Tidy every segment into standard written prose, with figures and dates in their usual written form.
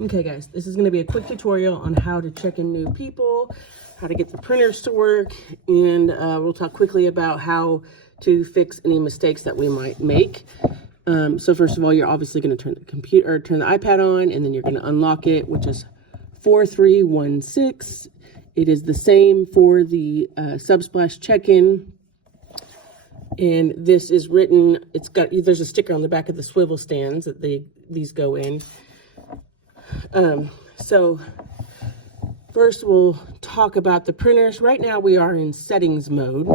Okay guys, this is going to be a quick tutorial on how to check in new people, how to get the printers to work, and we'll talk quickly about how to fix any mistakes that we might make. So first of all, you're obviously going to turn the computer or turn the iPad on, and then you're going to unlock it, which is 4316. It is the same for the Subsplash check-in. And this is written, there's a sticker on the back of the swivel stands that these go in. So first we'll talk about the printers. Right now we are in settings mode.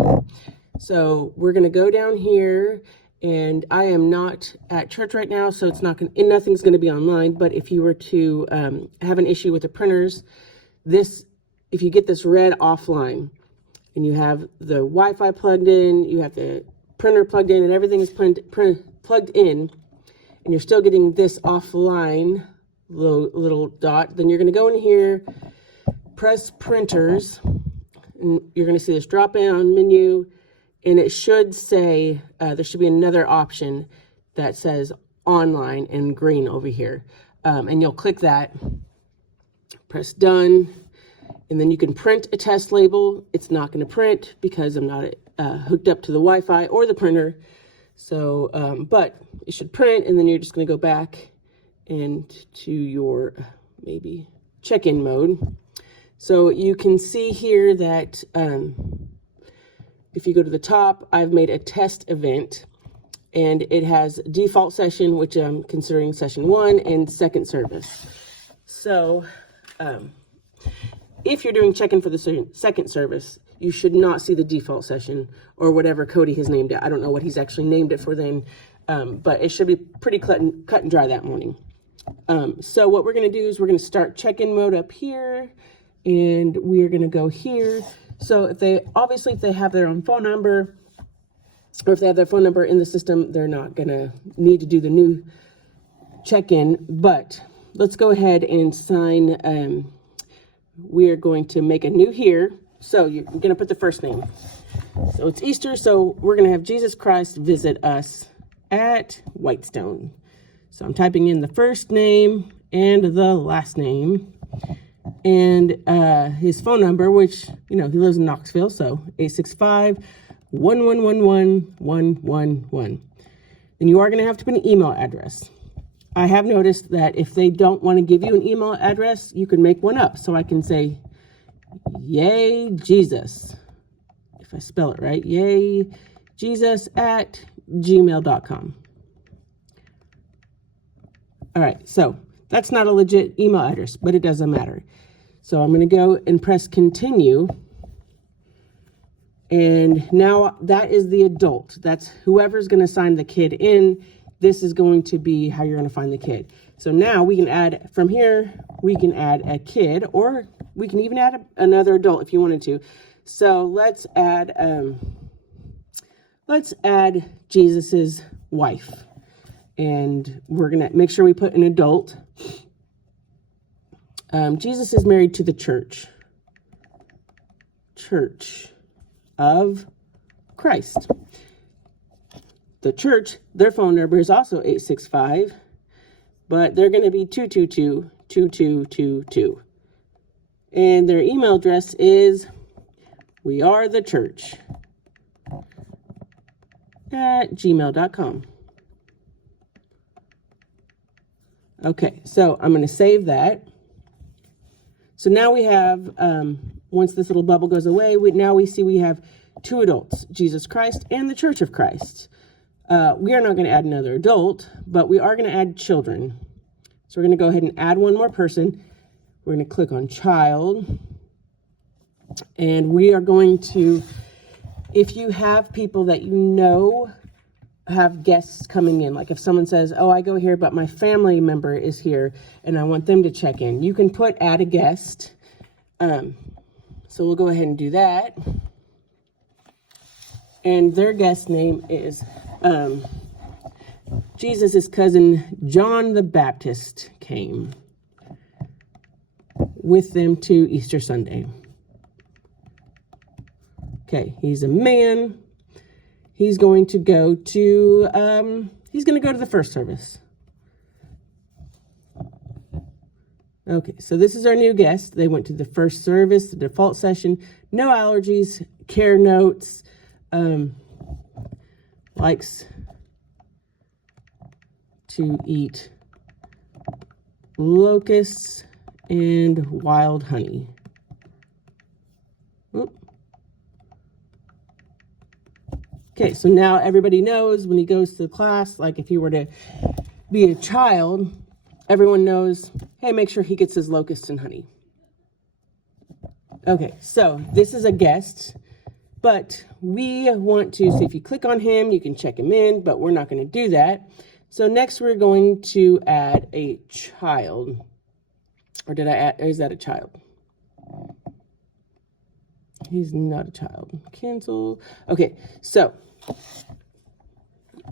So we're going to go down here, and I am not at church right now, so nothing's going to be online. But if you were to have an issue with the printers, if you get this red offline and you have the Wi-Fi plugged in, you have the printer plugged in, and everything is plugged in, and you're still getting this offline little dot, then you're going to go in here, press printers, and you're going to see this drop down menu, and it should say there should be another option that says online in green over here, and you'll click that, press done, and then you can print a test label. It's not going to print because I'm not hooked up to the Wi-Fi or the printer, so but it should print, and then you're just going to go back into your maybe check-in mode. So you can see here that if you go to the top, I've made a test event, and it has default session, which I'm considering session 1, and second service. So if you're doing check-in for the second service, you should not see the default session or whatever Cody has named it. I don't know what he's actually named it for then, but it should be pretty cut and dry that morning. So what we're going to do is we're going to start check-in mode up here, and we're going to go here. So if they have their own phone number, or if they have their phone number in the system, they're not going to need to do the new check-in. But let's go ahead and sign. We are going to make a new here. So you're going to put the first name. So it's Easter, so we're going to have Jesus Christ visit us at Whitestone. So I'm typing in the first name and the last name, and his phone number, which, he lives in Knoxville, so 865-1111-111. And you are going to have to put an email address. I have noticed that if they don't want to give you an email address, you can make one up. So I can say, Yay Jesus, if I spell it right, Yay Jesus at gmail.com. All right, so that's not a legit email address, but it doesn't matter. So I'm going to go and press continue. And now that is the adult. That's whoever's going to sign the kid in. This is going to be how you're going to find the kid. So now we can add, from here, we can add a kid, or we can even add another adult if you wanted to. So let's add Jesus's wife. And we're going to make sure we put an adult. Jesus is married to the Church of Christ. The church, their phone number is also 865, but they're going to be 222-2222. And their email address is wearethechurch@gmail.com. Okay, so I'm going to save that. So now we have, once this little bubble goes away, we see we have two adults, Jesus Christ and the Church of Christ. We are not going to add another adult, but we are going to add children. So we're going to go ahead and add one more person. We're going to click on child. And we are going to, if you have people that have guests coming in, like if someone says, oh, I go here, but my family member is here and I want them to check in, you can put add a guest. So we'll go ahead and do that. And their guest name is Jesus' cousin John the Baptist came with them to Easter Sunday. Okay, he's a man. He's going to go to the first service. Okay, so this is our new guest. They went to the first service, the default session, no allergies, care notes, likes to eat locusts and wild honey. Oop. Okay, so now everybody knows when he goes to the class, like if he were to be a child, everyone knows, hey, make sure he gets his locusts and honey. Okay, so this is a guest, but we want to, so if you click on him, you can check him in, but we're not going to do that. So next we're going to add a child. Or did I add, or is that a child? He's not a child. Cancel. Okay, so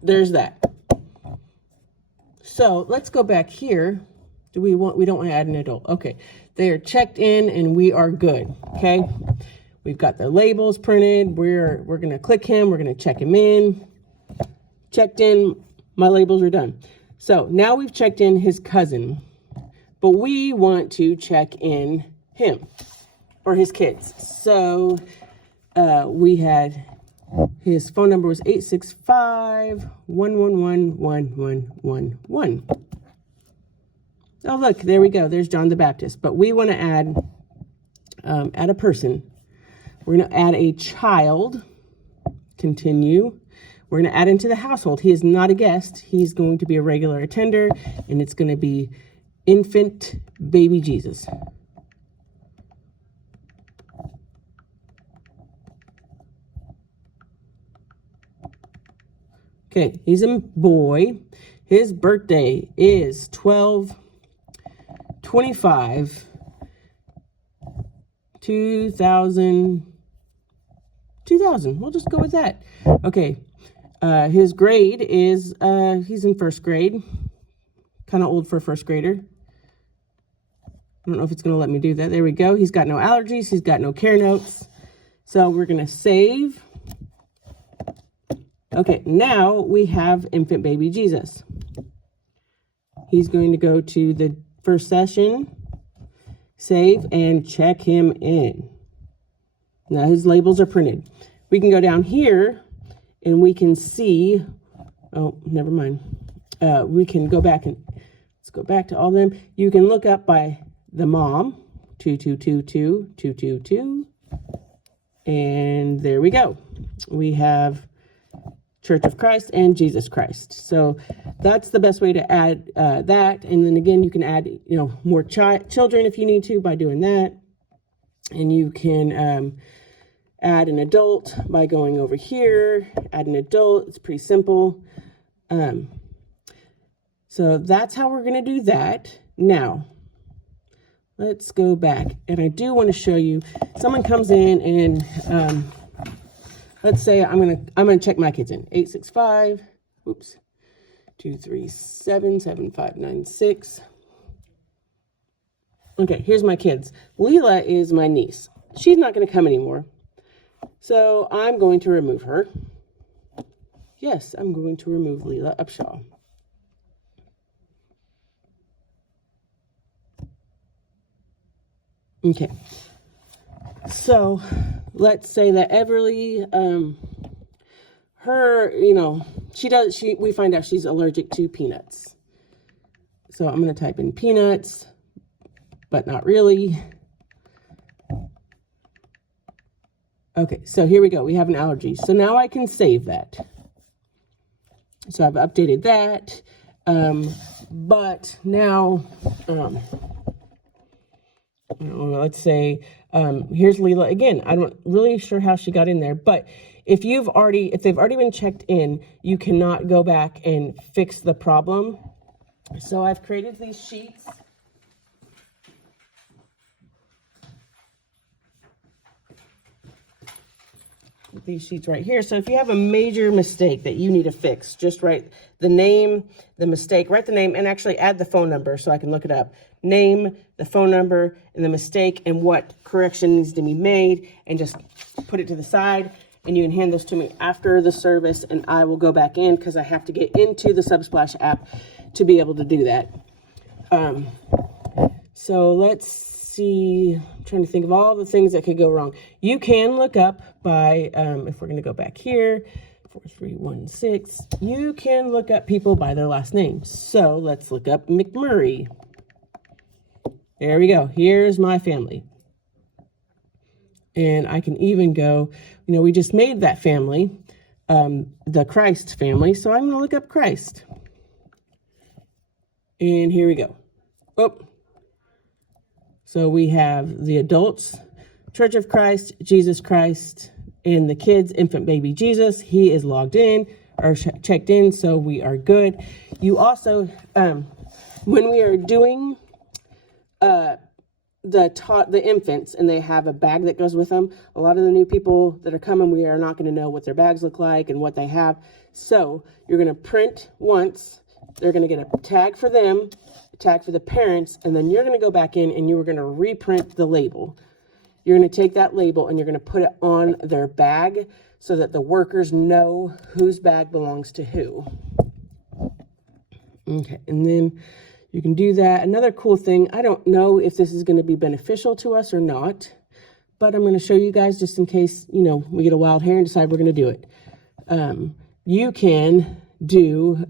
there's that. So let's go back here. We don't want to add an adult. Okay, they are checked in and we are good. Okay, we've got the labels printed. We're going to click him. We're going to check him in. Checked in. My labels are done. So now we've checked in his cousin, but we want to check in him or his kids. So we had his phone number was 865-111-1111. Oh, look, there we go. There's John the Baptist. But we want to add a person. We're going to add a child. Continue. We're going to add into the household. He is not a guest. He's going to be a regular attender, and it's going to be infant baby Jesus. Okay, he's a boy. His birthday is 12/25/2000. 2000. We'll just go with that. Okay. His grade is, he's in first grade. Kind of old for a first grader. I don't know if it's going to let me do that. There we go. He's got no allergies. He's got no care notes. So we're going to save. Okay, now we have infant baby Jesus. He's going to go to the first session, save, and check him in. Now his labels are printed. We can go down here and we can see, oh, never mind. We can go back and, let's go back to all of them. You can look up by the mom, 2222, 222. And there we go. We have Church of Christ and Jesus Christ. So that's the best way to add that. And then again, you can add, more children if you need to by doing that. And you can add an adult by going over here, add an adult. It's pretty simple. So that's how we're going to do that. Now, let's go back. And I do want to show you, someone comes in and let's say I'm going to check my kids in. 865, 237 7596. Okay, here's my kids. Leela is my niece. She's not going to come anymore. So I'm going to remove her. Yes, I'm going to remove Leela Upshaw. Okay. So let's say that Everly, we find out she's allergic to peanuts. So I'm going to type in peanuts, but not really. Okay, so here we go. We have an allergy. So now I can save that. So I've updated that. But now, let's say, here's Leela again. I'm not really sure how she got in there, but if they've already been checked in, you cannot go back and fix the problem. So I've created these sheets. These sheets right here. So if you have a major mistake that you need to fix, just write the name, the mistake, write the name, and actually add the phone number so I can look it up. Name, the phone number, and the mistake, and what correction needs to be made, and just put it to the side. And you can hand those to me after the service, and I will go back in because I have to get into the Subsplash app to be able to do that. So let's see, I'm trying to think of all the things that could go wrong. You can look up by, if we're going to go back here, 4316, you can look up people by their last names. So let's look up McMurray. There we go. Here's my family. And I can even go, we just made that family, the Christ family. So I'm going to look up Christ. And here we go. Oh. So we have the adults, Church of Christ, Jesus Christ, and the kids, infant baby Jesus. He is logged in or checked in, so we are good. You also, when we are doing the infants and they have a bag that goes with them, a lot of the new people that are coming, we are not going to know what their bags look like and what they have. So you're going to print once. They're going to get a tag for them, a tag for the parents, and then you're going to go back in and you're going to reprint the label. You're going to take that label and you're going to put it on their bag so that the workers know whose bag belongs to who. Okay, and then you can do that. Another cool thing, I don't know if this is going to be beneficial to us or not, but I'm going to show you guys just in case, we get a wild hair and decide we're going to do it. You can do...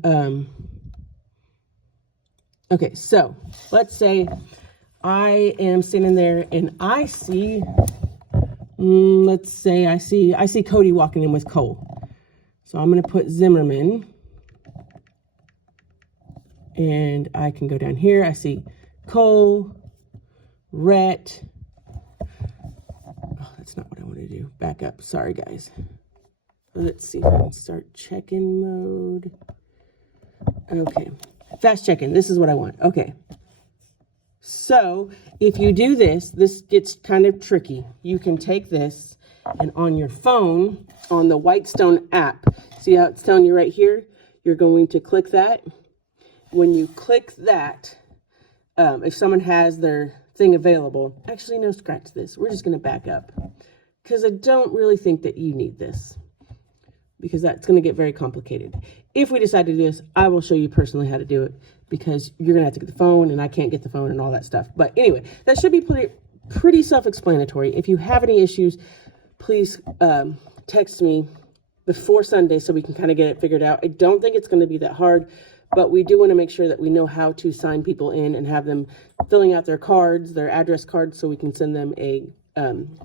Okay, so let's say I am sitting there and I see, let's say I see Cody walking in with Cole. So I'm going to put Zimmerman. And I can go down here. I see Cole, Rhett. Oh, that's not what I want to do. Back up. Sorry, guys. Let's see if I can start check-in mode. Okay. Fast check-in. This is what I want. Okay. So if you do this, this gets kind of tricky. You can take this and on your phone, on the Whitestone app, see how it's telling you right here? You're going to click that. When you click that, if someone has their thing available, actually, no, scratch this. We're just going to back up because I don't really think that you need this because that's going to get very complicated. If we decide to do this, I will show you personally how to do it because you're going to have to get the phone and I can't get the phone and all that stuff. But anyway, that should be pretty self-explanatory. If you have any issues, please text me before Sunday so we can kind of get it figured out. I don't think it's going to be that hard. But we do want to make sure that we know how to sign people in and have them filling out their cards, their address cards, so we can send them a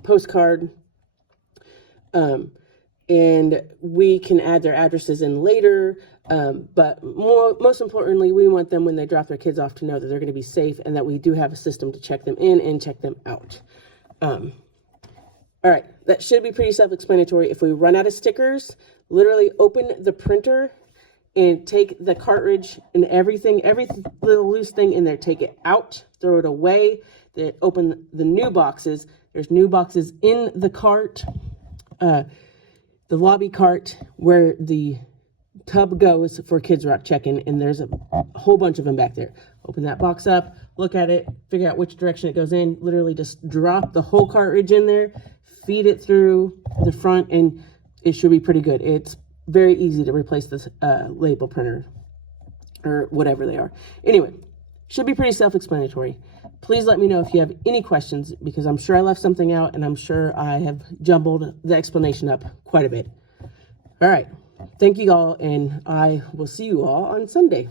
postcard. And we can add their addresses in later. But most importantly, we want them when they drop their kids off to know that they're going to be safe and that we do have a system to check them in and check them out. All right, that should be pretty self-explanatory. If we run out of stickers, literally open the printer and take the cartridge and everything, every little loose thing in there, take it out, throw it away, then open the new boxes. There's new boxes in the cart, the lobby cart where the tub goes for Kids Rock check-in, and there's a whole bunch of them back there. Open that box up, look at it, figure out which direction it goes in, literally just drop the whole cartridge in there, feed it through the front, and it should be pretty good. It's very easy to replace this label printer or whatever they are. Anyway, should be pretty self-explanatory. Please let me know if you have any questions because I'm sure I left something out and I'm sure I have jumbled the explanation up quite a bit. All right. Thank you all, and I will see you all on Sunday.